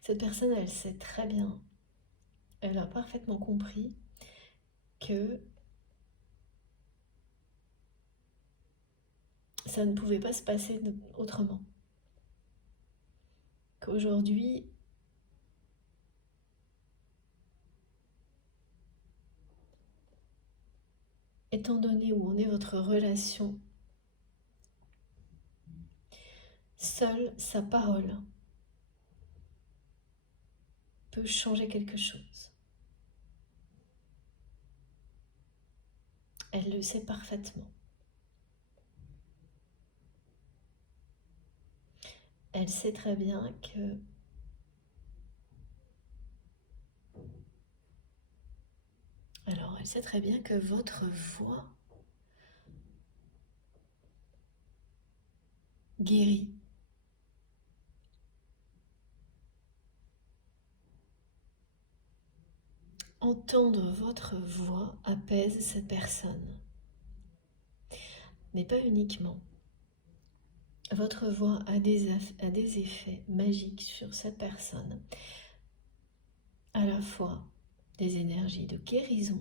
Cette personne, elle sait très bien, elle a parfaitement compris que ça ne pouvait pas se passer autrement. Qu'aujourd'hui, étant donné où en est votre relation, seule sa parole peut changer quelque chose. Elle le sait parfaitement. Elle sait très bien que elle sait très bien que votre voix guérit. Entendre votre voix apaise cette personne. Mais pas uniquement. Votre voix a des effets magiques sur cette personne. À la fois des énergies de guérison,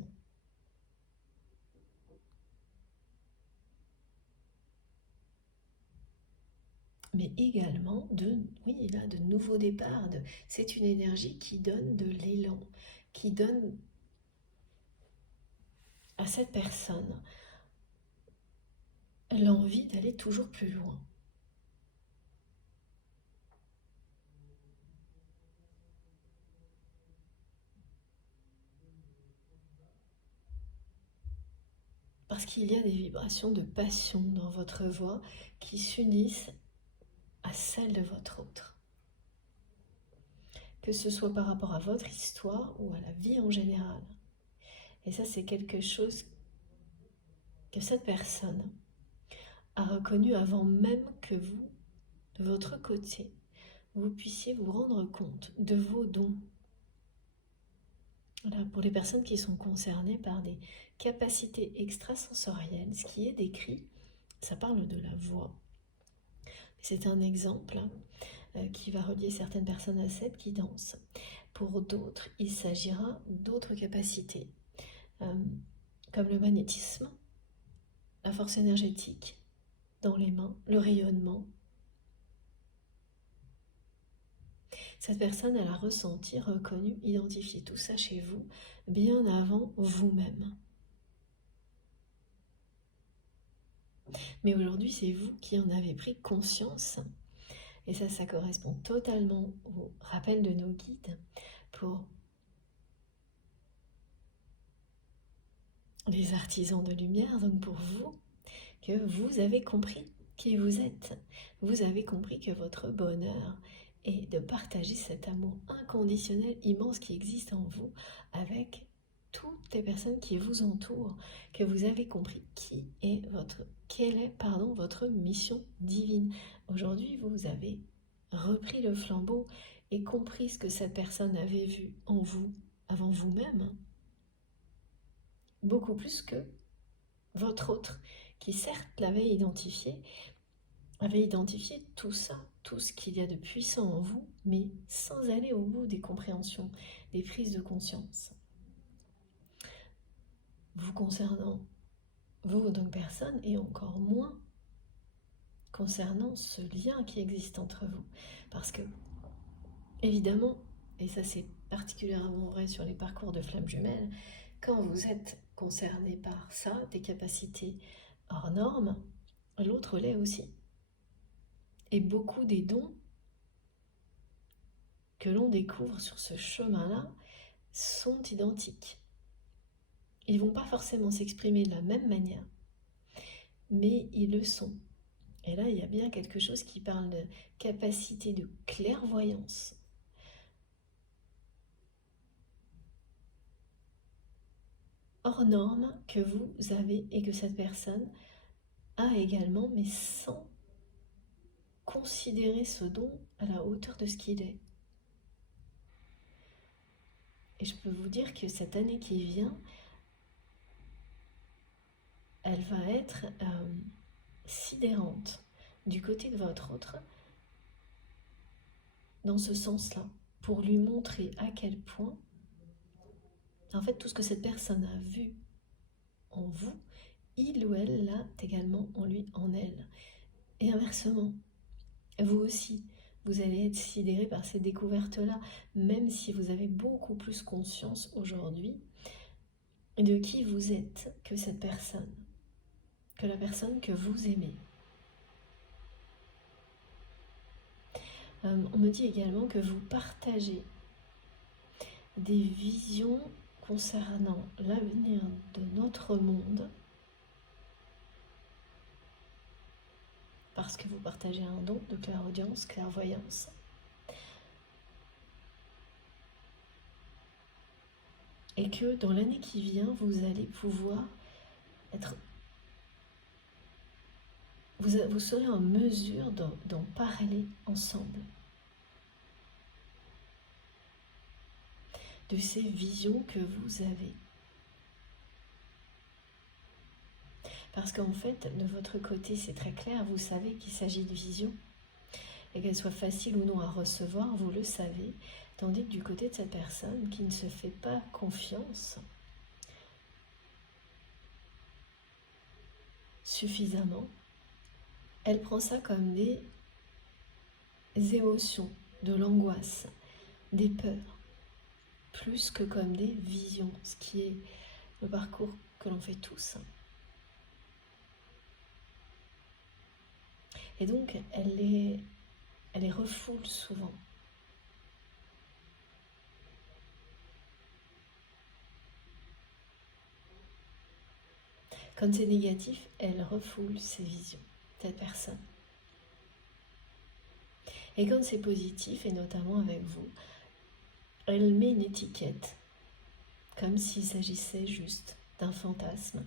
mais également de nouveaux départs. C'est une énergie qui donne de l'élan, qui donne à cette personne l'envie d'aller toujours plus loin. Parce qu'il y a des vibrations de passion dans votre voix qui s'unissent à celle de votre autre. Que ce soit par rapport à votre histoire ou à la vie en général. Et ça, c'est quelque chose que cette personne a reconnu avant même que vous, de votre côté, vous puissiez vous rendre compte de vos dons. Voilà, pour les personnes qui sont concernées par des capacités extrasensorielles, ce qui est décrit, ça parle de la voix. C'est un exemple qui va relier certaines personnes à cette guidance. Pour d'autres, il s'agira d'autres capacités, comme le magnétisme, la force énergétique dans les mains, le rayonnement. Cette personne, elle a ressenti, reconnu, identifié tout ça chez vous bien avant vous-même. Mais aujourd'hui, c'est vous qui en avez pris conscience. Et ça correspond totalement au rappel de nos guides pour les artisans de lumière, donc pour vous, que vous avez compris qui vous êtes. Vous avez compris que votre bonheur est de partager cet amour inconditionnel immense qui existe en vous avec toutes les personnes qui vous entourent, que vous avez compris quelle est votre mission divine. Aujourd'hui, vous avez repris le flambeau et compris ce que cette personne avait vu en vous avant vous-même, beaucoup plus que votre autre, qui certes l'avait identifié tout ça, tout ce qu'il y a de puissant en vous, mais sans aller au bout des compréhensions, des prises de conscience. Vous concernant, vous en tant que personne, et encore moins concernant ce lien qui existe entre vous. Parce que, évidemment, et ça c'est particulièrement vrai sur les parcours de flammes jumelles, quand vous êtes concerné par ça, des capacités hors normes, l'autre l'est aussi. Et beaucoup des dons que l'on découvre sur ce chemin-là sont identiques. Ils ne vont pas forcément s'exprimer de la même manière, mais ils le sont. Et là, il y a bien quelque chose qui parle de capacité de clairvoyance. Hors norme que vous avez et que cette personne a également, mais sans considérer ce don à la hauteur de ce qu'il est. Et je peux vous dire que cette année qui vient, elle va être sidérante du côté de votre autre, dans ce sens-là, pour lui montrer à quel point, en fait, tout ce que cette personne a vu en vous, il ou elle l'a également en lui, en elle. Et inversement, vous aussi, vous allez être sidéré par ces découvertes-là, même si vous avez beaucoup plus conscience aujourd'hui de qui vous êtes que cette personne, que la personne que vous aimez. On me dit également que vous partagez des visions concernant l'avenir de notre monde, parce que vous partagez un don de clairaudience, clairvoyance. Et que dans l'année qui vient, vous allez pouvoir être... Vous serez en mesure d'en parler ensemble. De ces visions que vous avez. Parce qu'en fait, de votre côté, c'est très clair, vous savez qu'il s'agit de visions. Et qu'elles soient faciles ou non à recevoir, vous le savez. Tandis que du côté de cette personne qui ne se fait pas confiance suffisamment, elle prend ça comme des émotions, de l'angoisse, des peurs, plus que comme des visions, ce qui est le parcours que l'on fait tous. Et donc, elle les refoule souvent. Quand c'est négatif, elle refoule ses visions, cette personne. Et quand c'est positif, et notamment avec vous, elle met une étiquette, comme s'il s'agissait juste d'un fantasme,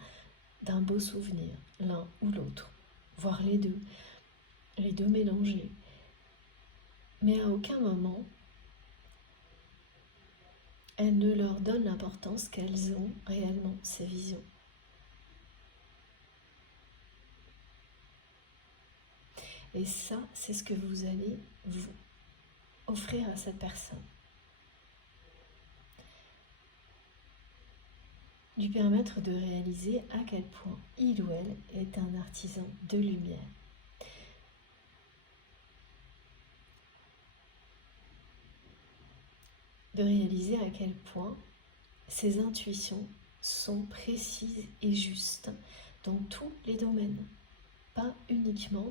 d'un beau souvenir, l'un ou l'autre, voire les deux mélangés. Mais à aucun moment, elle ne leur donne l'importance qu'elles ont réellement, ces visions. Et ça, c'est ce que vous allez vous offrir à cette personne. Lui permettre de réaliser à quel point il ou elle est un artisan de lumière. De réaliser à quel point ses intuitions sont précises et justes dans tous les domaines, pas uniquement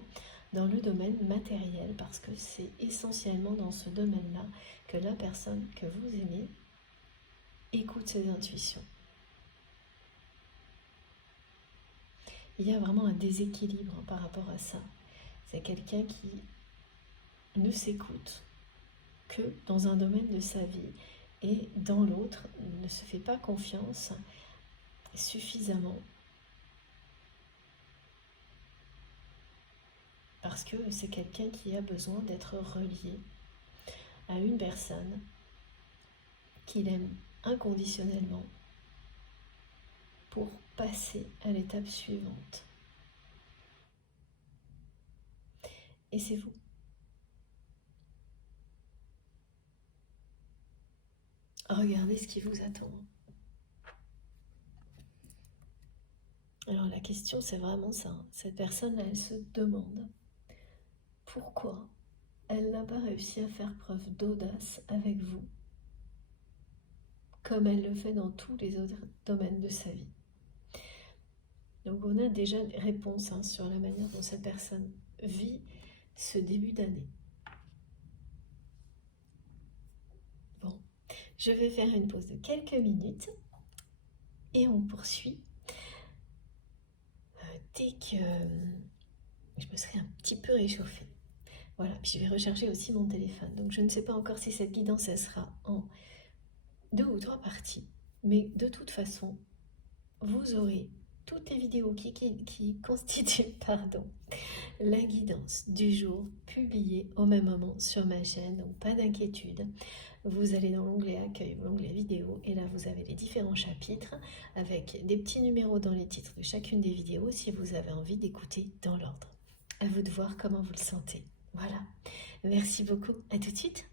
dans le domaine matériel, parce que c'est essentiellement dans ce domaine-là que la personne que vous aimez écoute ses intuitions. Il y a vraiment un déséquilibre par rapport à ça. C'est quelqu'un qui ne s'écoute que dans un domaine de sa vie et dans l'autre ne se fait pas confiance suffisamment parce que c'est quelqu'un qui a besoin d'être relié à une personne qu'il aime inconditionnellement pour passer à l'étape suivante. Et c'est vous. Regardez ce qui vous attend. Alors la question, c'est vraiment ça. Cette personne, elle se demande pourquoi elle n'a pas réussi à faire preuve d'audace avec vous, comme elle le fait dans tous les autres domaines de sa vie. Donc on a déjà des réponses sur la manière dont cette personne vit ce début d'année. Bon, je vais faire une pause de quelques minutes et on poursuit dès que je me serai un petit peu réchauffée. Voilà, puis je vais recharger aussi mon téléphone. Donc je ne sais pas encore si cette guidance elle sera en 2 ou 3 parties. Mais de toute façon, vous aurez toutes les vidéos qui constituent la guidance du jour publiée au même moment sur ma chaîne. Donc pas d'inquiétude. Vous allez dans l'onglet accueil ou l'onglet vidéo et là vous avez les différents chapitres avec des petits numéros dans les titres de chacune des vidéos si vous avez envie d'écouter dans l'ordre. À vous de voir comment vous le sentez. Voilà. Merci beaucoup. À tout de suite.